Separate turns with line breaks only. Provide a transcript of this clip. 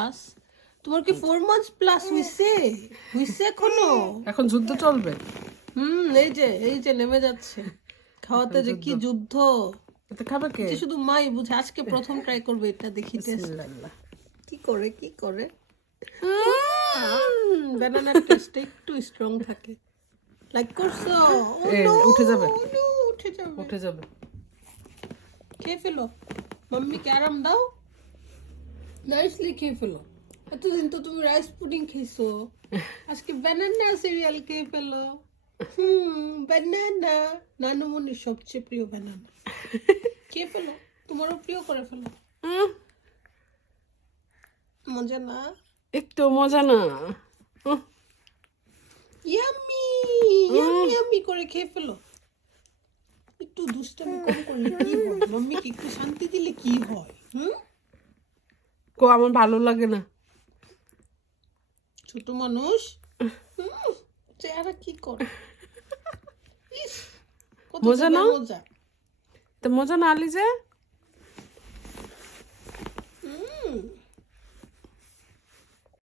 Plus তোমার কি four months plus হইছে? হইছে এখনও?
এখন যুদ্ধ চলবে।
হুম এই যে এই যে নেমে যাচ্ছে। খাওয়াতে যে কি যুদ্ধ।
এটা খাবে কে?
যে শুধু মাই বুঝে আজকে প্রথম ট্রাই করবে এটা দেখি টেস্ট। কি করে কি করে? ব্যানানার টেস্ট একটু স্ট্রং থাকে। লাইক করছ? Oh
উঠে যাবে।
oh উঠে যাবে।
উঠে যাবে।
খেয়ে ফেলো। মাম্মিকে আরাম দাও। নাইসলি খেয়ে ফেলো এতদিন তো তুমি রাইস পুডিং খেয়েছো। আজকে ব্যানানা সিরিয়াল খেয়ে ফেলো হুম ব্যানানা নানুমনির সবচেয়ে প্রিয় ব্যানানা খেয়ে ফেলো তোমারও প্রিয় করে ফেলো। মজা না?
একটু মজা না। উম,
ইয়াম্মি ইয়াম্মি ইয়াম্মি করে খেয়ে ফেলো। একটু দুষ্টামি কম করলে কি হয়? মাম্মিকে একটু শান্তি দিলে কি হয়?
কো আমার ভালো লাগে না।
ছোট মানুষ? চেহারা কি করে?
মজা না?
মজা
তো মজা না আলি যে?